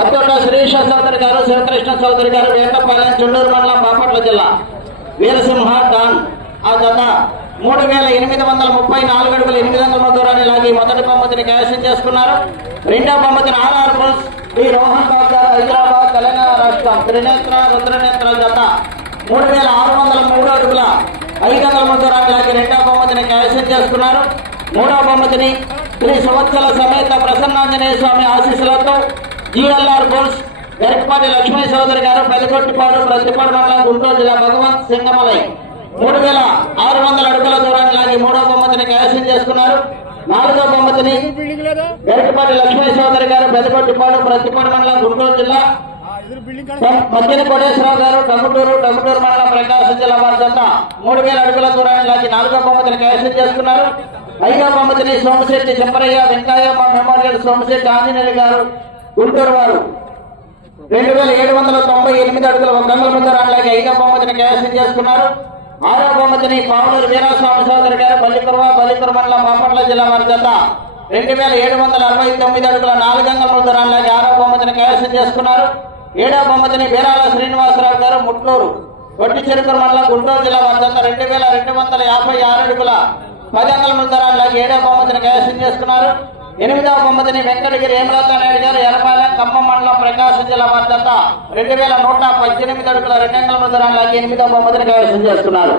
అత్తోట శ్రీష చౌదరి గారు, శివకృష్ణ చౌదరి గారు, వేటపాలెం, చెన్నూరు మండలం, బాపట్ల జిల్లా. వీరసింహ డాన్ ఆ జత 3834 అడుగులు 8 అంగుళాల దూరాన్ని లాగి మొదటి బహుమతిని కైవసం చేసుకున్నారు. రెండవ బహుమతిని ఆర్ఆర్ బుల్స్ డి రోహన్ బాబు గారు, హైదరాబాద్, తెలంగాణ రాష్ట్రం. త్రినేత్ర రుద్రనేత్ర జత 3603 అడుగుల 5 అంగుళాల దూరాన్ని లాగి రెండవ బహుమతిని కైవసం చేసుకున్నారు. మూడవ బహుమతిని శ్రీ సంవత్సర సమేత ప్రసన్నాంజనేయ స్వామి ఆశీస్సులతో జిఎల్ఆర్ బుల్స్ గరికపాటి లక్ష్మీ చౌదరి గారు, పెదకొట్టిపాడు, ప్రతిపాడు మండలం, గుంటూరు జిల్లా. భగవంత్ సింగమలై 3600 అడుగుల దూరాన్ని లాగి మూడవ బహుమతిని కైవసం చేసుకున్నారు. నాలుగవ బహుమతిని గరికపాటి లక్ష్మీ చౌదరి గారు, పెదకొట్టిపాడు, ప్రతిపాడు మండలం, గుంటూరు జిల్లా. మధ్యన కోటేశ్వరరావు గారు, టంగుటూరు మండలం, ప్రకాశం జిల్లా వారి జత 3000 అడుగుల దూరాన్ని లాగి నాలుగవ బహుమతిని కైవసం చేసుకున్నారు. ఐదవ బహుమతిని సోమశెట్టి చెంపరయ్య వెంకయ్యమ్మ మెమోరియల్ సోమశెట్టి ఆంజనేయులు గారు, గుంటూరు వారు 2798 అడుగుల 1 అంగుళం దూరాన్ని లాగి ఐదవ బహుమతిని కైవసం చేసుకున్నారు. ఆరవ బహుమతిని పావులూరు వీరాస్వామి చౌదరి గారు, బల్లికుర మండలం, బాపట్ల జిల్లా వారి జత 2769 అడుగుల 4 అంగుళాల దూరాన్ని లాగి ఆరవ బహుమతిని కైవసం చేసుకున్నారు. ఏడవ బహుమతిని బీరాల శ్రీనివాసరావు గారు, ముట్లూరు, కొట్టి చెరుకూరు మండలం, గుంటూరు జిల్లా వారి జత 2256 అడుగుల 10 అంగుళాల దూరాన్ని లాగి ఏడవ బహుమతిని కైవసం చేసుకున్నారు. ఎనిమిదవ బహుమతిని వెంకటగిరి హేమలత నాయుడు గారు, ఎర్రపాలెం, ఖమ్మం మండలం, ప్రకాశం జిల్లా వారి జత 2118 అడుగుల 2 అంగుళాల దూరాన్ని లాగి ఎనిమిదవ బహుమతిని కైవసం చేసుకున్నారు.